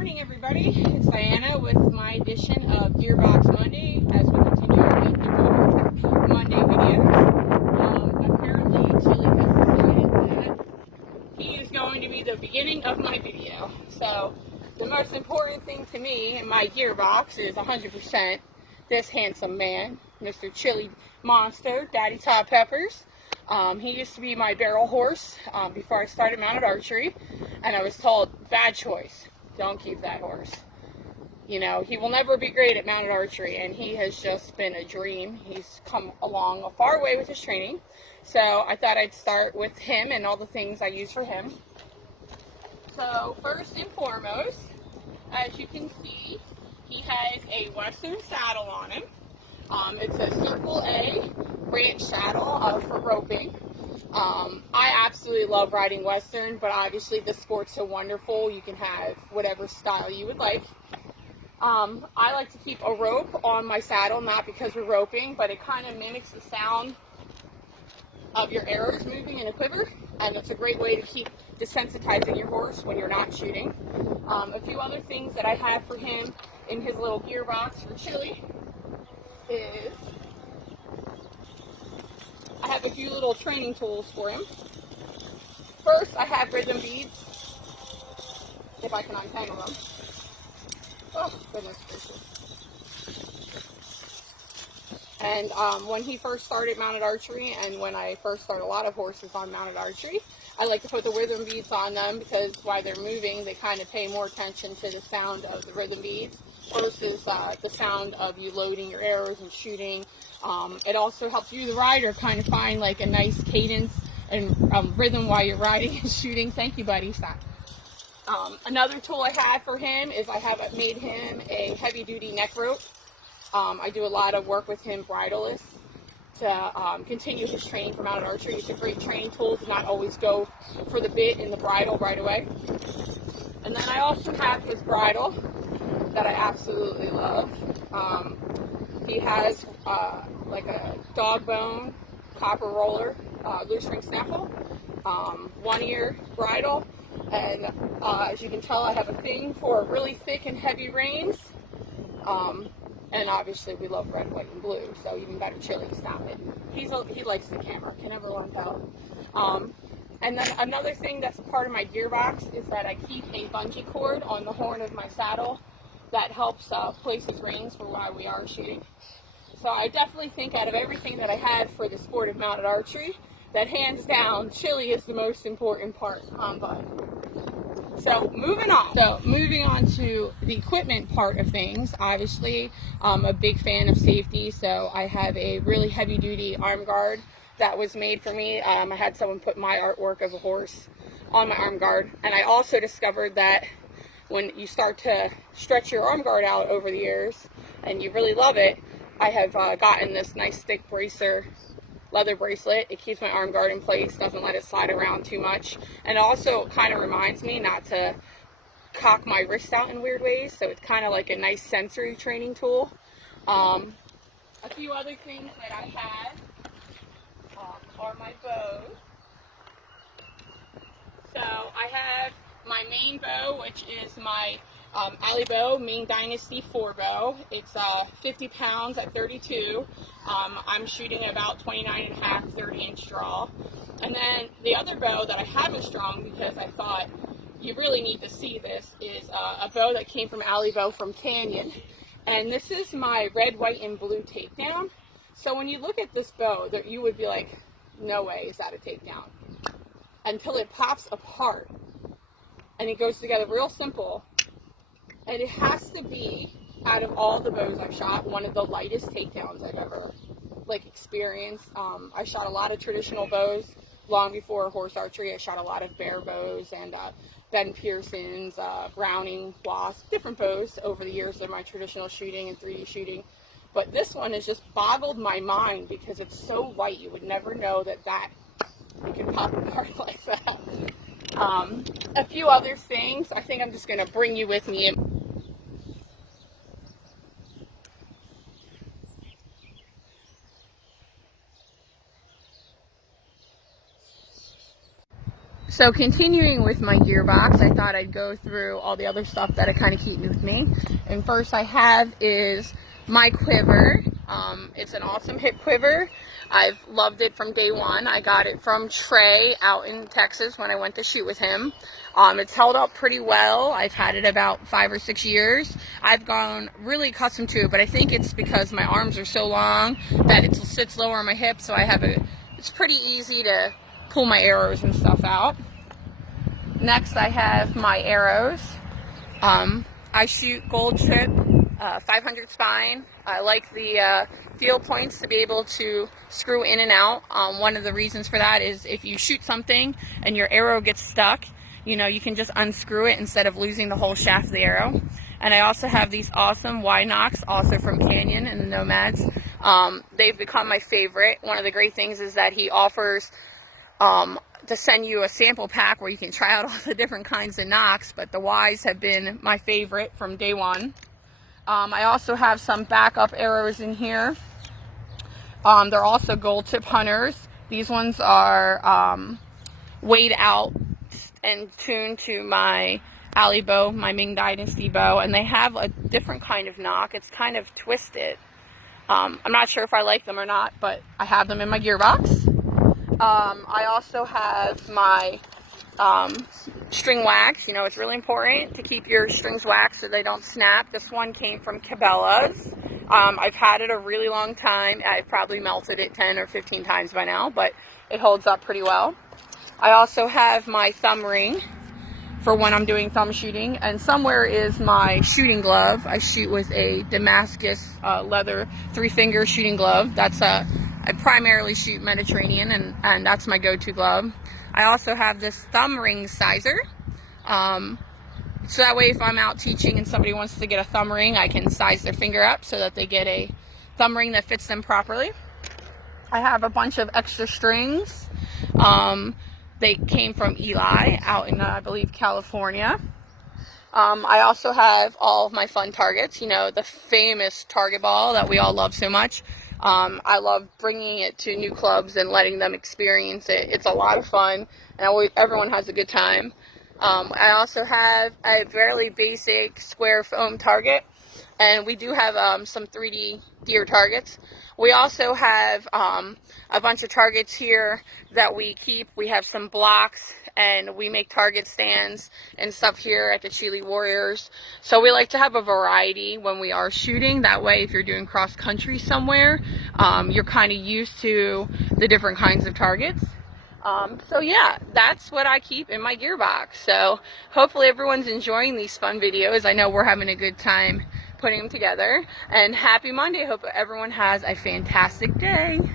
morning, everybody. It's Diana with my edition of Gearbox Monday as we continue our weekly Monday videos. Apparently, Chili has decided that he is going to be the beginning of my video. So, the most important thing to me in my Gearbox is 100% this handsome man, Mr. Chili Monster, Daddy Todd Peppers. He used to be my barrel horse before I started mounted archery, and I was told, bad choice, don't keep that horse. You know, he will never be great at mounted archery, and he has just been a dream. He's come along a far way with his training, so I thought I'd start with him and all the things I use for him. So first and foremost, as you can see, he has a Western saddle on him. It's a Circle A ranch saddle for roping. I absolutely love riding Western, but obviously the sport's so wonderful, you can have whatever style you would like. I like to keep a rope on my saddle, not because we're roping, but it kind of mimics the sound of your arrows moving in a quiver, and it's a great way to keep desensitizing your horse when you're not shooting. A few other things that I have for him in his little gearbox for Chili is I have a few little training tools for him. First, I have rhythm beads, if I can untangle them. Oh, goodness gracious. And when he first started mounted archery, and when I first started a lot of horses on mounted archery, I like to put the rhythm beads on them because while they're moving, they kind of pay more attention to the sound of the rhythm beads versus the sound of you loading your arrows and shooting. It also helps you, the rider, kind of find like a nice cadence and rhythm while you're riding and shooting. Thank you, buddy. Stop. Another tool I have for him is I have made him a heavy-duty neck rope. I do a lot of work with him bridleless to continue his training for mounted archery. It's a great training tool to not always go for the bit in the bridle right away. And then I also have his bridle that I absolutely love. He has like a dog bone copper roller loose ring snaffle, one ear bridle, and as you can tell, I have a thing for really thick and heavy reins. And obviously we love red, white, and blue, so even better Chili, stop it. He likes the camera, can never learn how. And then another thing that's a part of my gearbox is that I keep a bungee cord on the horn of my saddle that helps place his reins for while we are shooting. So I definitely think out of everything that I have for the sport of mounted archery, that hands down, Chili is the most important part on Bud. So moving on to the equipment part of things. Obviously, I'm a big fan of safety, so I have a really heavy-duty arm guard that was made for me. I had someone put my artwork of a horse on my arm guard, and I also discovered that when you start to stretch your arm guard out over the years, and you really love it, I have gotten this nice stick bracer leather bracelet. It keeps my arm guard in place, doesn't let it slide around too much, and also kind of reminds me not to cock my wrist out in weird ways, so it's kind of like a nice sensory training tool. A few other things that I have are my bows. So I have my main bow, which is my Alley Bow Ming Dynasty 4 bow. It's 50 pounds at 32. I'm shooting about 29.5, 30-inch draw. And then the other bow that I haven't strung because I thought you really need to see this is a bow that came from Alley Bow from Canyon. And this is my red, white, and blue takedown. So when you look at this bow, you would be like, no way is that a takedown. Until it pops apart. And it goes together real simple. And it has to be, out of all the bows I've shot, one of the lightest takedowns I've ever experienced. I shot a lot of traditional bows long before horse archery. I shot a lot of bear bows and Ben Pearson's, Browning, Wasp, different bows over the years of my traditional shooting and 3D shooting. But this one has just boggled my mind because it's so light. You would never know that it can pop apart like that. A few other things. I think I'm just going to bring you with me. So continuing with my gearbox, I thought I'd go through all the other stuff that I kind of keep with me. And first I have is my quiver. It's an awesome hip quiver. I've loved it from day one. I got it from Trey out in Texas when I went to shoot with him. It's held up pretty well. I've had it about 5 or 6 years. I've gone really accustomed to it, but I think it's because my arms are so long that it sits lower on my hip, so it's pretty easy to pull my arrows and stuff out. Next I have my arrows. I shoot gold chip 500 spine. I like the field points to be able to screw in and out. One of the reasons for that is if you shoot something and your arrow gets stuck, you know, you can just unscrew it instead of losing the whole shaft of the arrow. And I also have these awesome Y-Knocks, also from Canyon and the Nomads. They've become my favorite. One of the great things is that he offers to send you a sample pack where you can try out all the different kinds of knocks, but the Ys have been my favorite from day one. I also have some backup arrows in here. They're also gold tip hunters. These ones are weighed out and tuned to my alley bow, my Ming Dynasty bow, and they have a different kind of knock. It's kind of twisted. I'm not sure if I like them or not, but I have them in my gearbox. I also have my string wax. You know, it's really important to keep your strings waxed so they don't snap. This one came from Cabela's. I've had it a really long time. I've probably melted it 10 or 15 times by now, but it holds up pretty well. I also have my thumb ring for when I'm doing thumb shooting, and somewhere is my shooting glove. I shoot with a Damascus leather 3-finger shooting glove. I primarily shoot Mediterranean, and that's my go-to glove. I also have this thumb ring sizer. So that way if I'm out teaching and somebody wants to get a thumb ring, I can size their finger up so that they get a thumb ring that fits them properly. I have a bunch of extra strings. They came from Eli out in, I believe, California. I also have all of my fun targets, you know, the famous target ball that we all love so much. I love bringing it to new clubs and letting them experience it. It's a lot of fun, and everyone has a good time. I also have a fairly basic square foam target, and we do have some 3D deer targets. We also have a bunch of targets here that we keep. We have some blocks, and we make target stands and stuff here at the Chile Warriors. So we like to have a variety when we are shooting. That way, if you're doing cross country somewhere, you're kind of used to the different kinds of targets. So yeah, that's what I keep in my gearbox. So hopefully everyone's enjoying these fun videos. I know we're having a good time putting them together. And happy Monday. Hope everyone has a fantastic day.